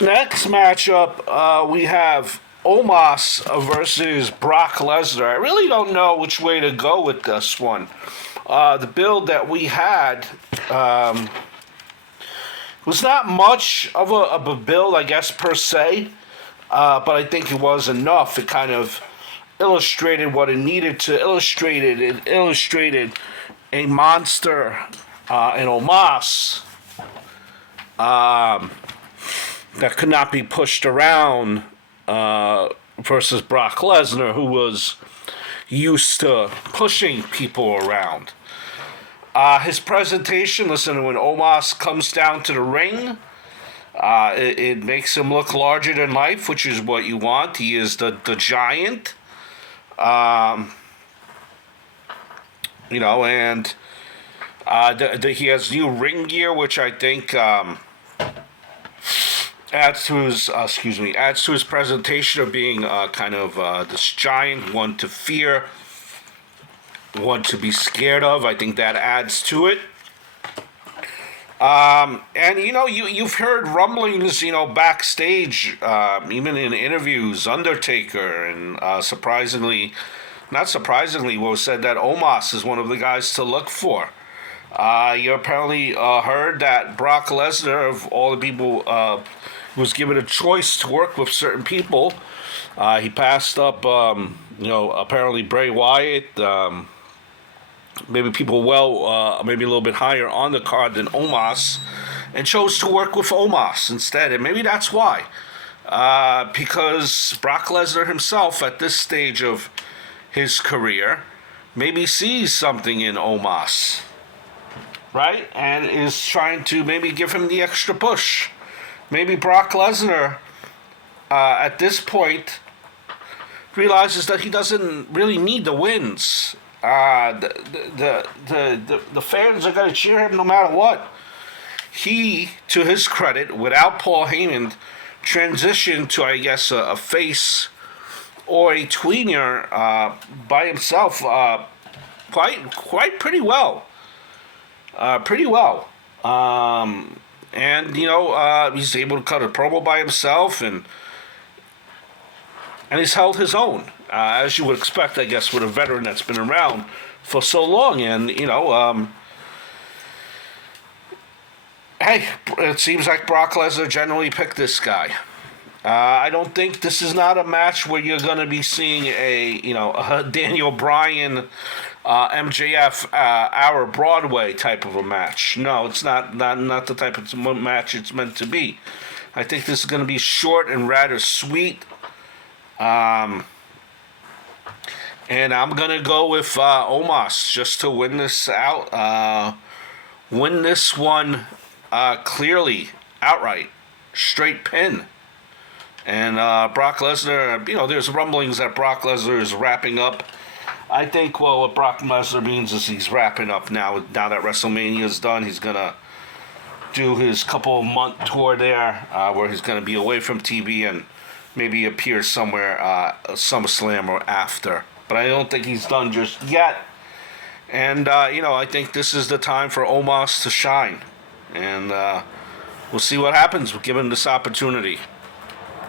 Next matchup, we have Omos versus Brock Lesnar. I really don't know which way to go with this one. The build that we had was not much of a build, I guess, per se, but I think it was enough. It kind of illustrated what it needed to illustrate. It illustrated a monster in Omos that could not be pushed around versus Brock Lesnar, who was used to pushing people around. His presentation, listen, when Omos comes down to the ring, it makes him look larger than life, which is what you want. He is the giant. And he has new ring gear, which I think adds to his presentation of being kind of this giant, one to fear, one to be scared of. I think that adds to it. And you've heard rumblings, backstage, even in interviews, Undertaker, and not surprisingly, was said that Omos is one of the guys to look for. You apparently heard that Brock Lesnar, of all the people, was given a choice to work with certain people. He passed up, apparently Bray Wyatt, maybe people maybe a little bit higher on the card than Omos, and chose to work with Omos instead. And maybe that's why. Because Brock Lesnar himself, at this stage of his career, maybe sees something in Omos, right? And is trying to maybe give him the extra push. Maybe Brock Lesnar, at this point, realizes that he doesn't really need the wins. The fans are going to cheer him no matter what. He, to his credit, without Paul Heyman, transitioned to, I guess, a face or a tweener by himself quite pretty well. And he's able to cut a promo by himself, and he's held his own, as you would expect, I guess, with a veteran that's been around for so long. And hey, it seems like Brock Lesnar generally picked this guy. I don't think this is not a match where you're going to be seeing a Daniel Bryan, MJF, our Broadway type of a match. No, it's not the type of match it's meant to be. I think this is going to be short and rather sweet. And I'm going to go with Omos just to win this out. Win this one clearly, outright, straight pin. And Brock Lesnar, there's rumblings that Brock Lesnar is wrapping up. I think, what Brock Lesnar means is he's wrapping up now. Now that WrestleMania is done, he's going to do his couple-month tour there, where he's going to be away from TV and maybe appear somewhere, SummerSlam or after. But I don't think he's done just yet. And, I think this is the time for Omos to shine. And we'll see what happens given this opportunity.